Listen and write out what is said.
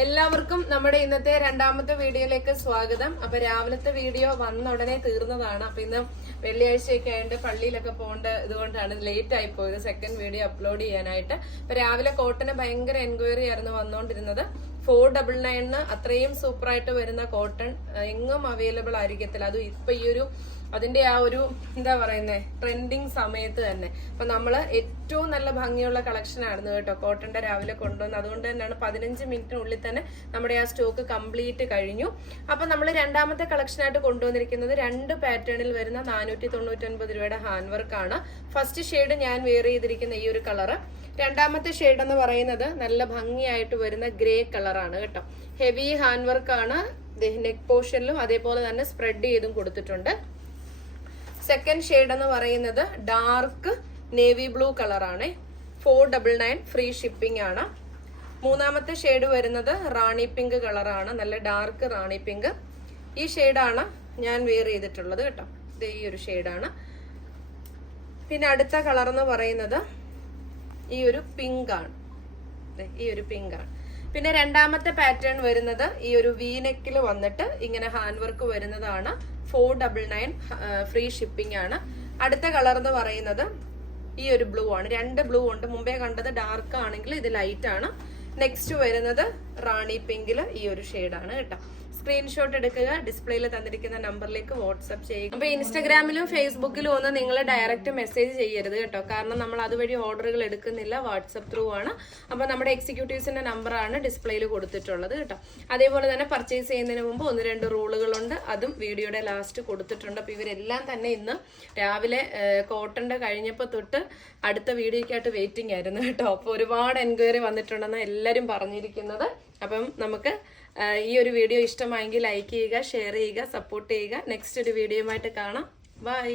എല്ലാവർക്കും നമ്മുടെ ഇന്നത്തെ രണ്ടാമത്തെ വീഡിയോയിലേക്ക് സ്വാഗതം. അപ്പൊ രാവിലത്തെ വീഡിയോ വന്ന ഉടനെ തീർന്നതാണ്. അപ്പൊ ഇന്ന് വെള്ളിയാഴ്ചയൊക്കെ ആയതുകൊണ്ട് പള്ളിയിലൊക്കെ പോകേണ്ട ഇതുകൊണ്ടാണ് ലേറ്റ് ആയി പോയത് സെക്കൻഡ് വീഡിയോ അപ്ലോഡ് ചെയ്യാനായിട്ട്. അപ്പൊ രാവിലെ കോട്ടന് ഭയങ്കര എൻക്വയറി ആയിരുന്നു വന്നുകൊണ്ടിരുന്നത് ഫോർ ഡബിൾ നയനിന് അത്രയും സൂപ്പറായിട്ട് വരുന്ന കോട്ടൺ എങ്ങും അവൈലബിൾ ആയിരിക്കത്തില്ല. അതും ഇപ്പൊ ഈ ഒരു അതിന്റെ ആ ഒരു എന്താ പറയുന്നേ ട്രെൻഡിങ് സമയത്ത് തന്നെ. അപ്പൊ നമ്മൾ ഏറ്റവും നല്ല ഭംഗിയുള്ള കളക്ഷൻ ആയിരുന്നു കേട്ടോ കോട്ടന്റെ രാവിലെ കൊണ്ടുവന്ന് അതുകൊണ്ട് തന്നെയാണ് പതിനഞ്ച് മിനിറ്റിനുള്ളിൽ തന്നെ നമ്മുടെ ആ സ്റ്റോക്ക് കംപ്ലീറ്റ് കഴിഞ്ഞു. അപ്പം നമ്മൾ രണ്ടാമത്തെ കളക്ഷനായിട്ട് കൊണ്ടുവന്നിരിക്കുന്നത് രണ്ട് പാറ്റേണിൽ വരുന്ന നാനൂറ്റി തൊണ്ണൂറ്റൊൻപത് രൂപയുടെ ഹാൻഡ് വർക്കാണ് ഫസ്റ്റ് ഷെയ്ഡ് ഞാൻ വെയർ ചെയ്തിരിക്കുന്ന ഈ ഒരു കളറ് രണ്ടാമത്തെ ഷെയ്ഡ് എന്ന് പറയുന്നത് നല്ല ഭംഗിയായിട്ട് വരുന്ന ഗ്രേ കളറാണ് കേട്ടോ. ഹെവി ഹാൻഡ് വർക്കാണ് നെക്ക് പോർഷനിലും അതേപോലെ തന്നെ സ്പ്രെഡ് ചെയ്തും കൊടുത്തിട്ടുണ്ട്. സെക്കൻഡ് ഷെയ്ഡ് എന്ന് പറയുന്നത് ഡാർക്ക് നേവി ബ്ലൂ കളറാണ് four double nine free shipping ആണ്. മൂന്നാമത്തെ ഷെയ്ഡ് വരുന്നത് റാണി പിങ്ക് കളറാണ് നല്ല ഡാർക്ക് റാണി പിങ്ക് ഈ ഷെയ്ഡാണ് ഞാൻ വെയർ ചെയ്തിട്ടുള്ളത് കേട്ടോ. ഇത് ഈ ഒരു ഷെയ്ഡാണ് പിന്നെ അടുത്ത കളർ എന്ന് പറയുന്നത് ഈ ഒരു പിങ്ക് ആണ്. ദേ, ഈ ഒരു പിങ്ക് ആണ്. പിന്നെ രണ്ടാമത്തെ പാറ്റേൺ വരുന്നത് ഈ ഒരു വീനെക്കിൽ വന്നിട്ട് ഇങ്ങനെ ഹാൻഡ് വർക്ക് വരുന്നതാണ്. Four double nine free shipping ആണ്. അടുത്ത കളർ എന്ന് പറയുന്നത് ഈ ഒരു ബ്ലൂ ആണ്. രണ്ട് ബ്ലൂ ഉണ്ട്. മുമ്പേ കണ്ടത് ഡാർക്ക് ആണെങ്കിൽ ഇത് ലൈറ്റ് ആണ്. നെക്സ്റ്റ് വരുന്നത് റാണി പിങ്കിൽ ഈ ഒരു ഷെയ്ഡാണ് കേട്ടോ. സ്ക്രീൻഷോട്ട് എടുക്കുക ഡിസ്പ്ലേയിൽ തന്നിരിക്കുന്ന നമ്പറിലേക്ക് വാട്സപ്പ് ചെയ്യുക. അപ്പൊ ഇൻസ്റ്റാഗ്രാമിലും ഫേസ്ബുക്കിലും ഒന്നും നിങ്ങൾ ഡയറക്റ്റ് മെസ്സേജ് ചെയ്യരുത് കേട്ടോ. കാരണം നമ്മൾ അതുവഴി ഓർഡറുകൾ എടുക്കുന്നില്ല വാട്സപ്പ് ത്രൂ ആണ്. അപ്പൊ നമ്മുടെ എക്സിക്യൂട്ടീവ്സിന്റെ നമ്പറാണ് ഡിസ്പ്ലേയിൽ കൊടുത്തിട്ടുള്ളത് കേട്ടോ. അതേപോലെ തന്നെ പർച്ചേസ് ചെയ്യുന്നതിന് മുമ്പ് ഒന്ന് രണ്ട് റൂളുകളുണ്ട് അതും വീഡിയോയുടെ ലാസ്റ്റ് കൊടുത്തിട്ടുണ്ട്. അപ്പൊ ഇവരെല്ലാം തന്നെ ഇന്ന് രാവിലെ കോട്ടന്റെ കഴിഞ്ഞപ്പോൾ തൊട്ട് അടുത്ത വീഡിയോയ്ക്കായിട്ട് വെയിറ്റിംഗ് ആയിരുന്നു കേട്ടോ. അപ്പൊ ഒരുപാട് എൻക്വയറി വന്നിട്ടുണ്ടെന്ന് എല്ലാവരും പറഞ്ഞിരിക്കുന്നത്. അപ്പം നമുക്ക് ഈ ഒരു വീഡിയോ ഇഷ്ടമായെങ്കിൽ ലൈക്ക് ചെയ്യുക ഷെയർ ചെയ്യുക സപ്പോർട്ട് ചെയ്യുക. നെക്സ്റ്റ് ഒരു വീഡിയോയുമായിട്ട് കാണാം. ബൈ